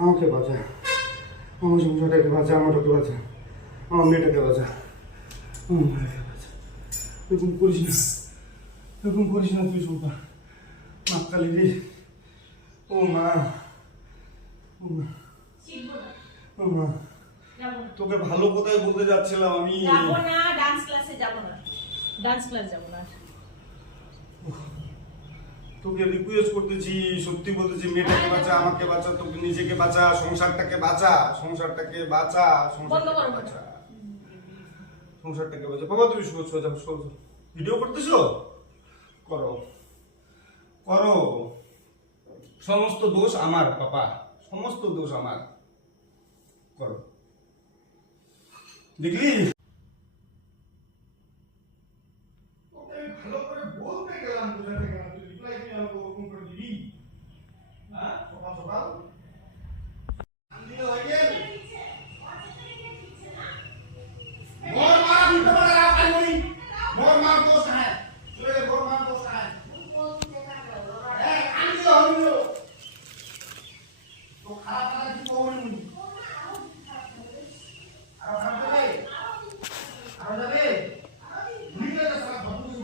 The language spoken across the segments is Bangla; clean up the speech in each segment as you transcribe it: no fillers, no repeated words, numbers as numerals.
আমাকে বাঁচা, আমার সংসারটাকে বাঁচা, আমারটাকে বাঁচা, আমার মেয়েটাকে বাঁচা, আমার মায়েরকে বাঁচা। এরকম করিস না, এরকম করিস না তুই শোভা। মা কালী রে, ও মা, ও মা, ও মা, তোকে ভালো কোথায় বলতে যাচ্ছিলাম আমি। যাবো না, ডান্স ক্লাসে যাবো না, ডান্স ক্লাস যাবো না। তোকে রিকোয়েস্ট করতেছি, সত্যি বলতেছি, মেয়েটাকে বাঁচা, আমাকে বাঁচা, তোকে নিজেকে বাঁচা, সংসারটাকে বাঁচা, সংসারটাকে বাঁচা, সংসারটাকে বাঁচা, সংসারটাকে বাঁচা। বাবা তুমি সোজা ভিডিও করতেছো, করো করো, সমস্ত দোষ আমার বাবা, সমস্ত দোষ আমার, করো। দেখলি ভালো করে বলতে গেলাম, বোঝাতে গেলাম, তুই রিপ্লাই দিয়ে আমাকে ওরকম করে দিবি? হ্যাঁ, সকাল সকাল হয়ে গেল। मोर मार उल्टा पड़ा रहा है कोई, मोर मार दोस्त है, चले मोर मार दोस्त है, ए आंधी हो तो खराब खराब की कोई नहीं, और जाबे निकले तो साला बंदूक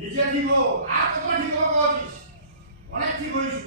নিজে ঠিক হো, আর কতটা ঠিক হবো অনেক ঠিক হয়েছি।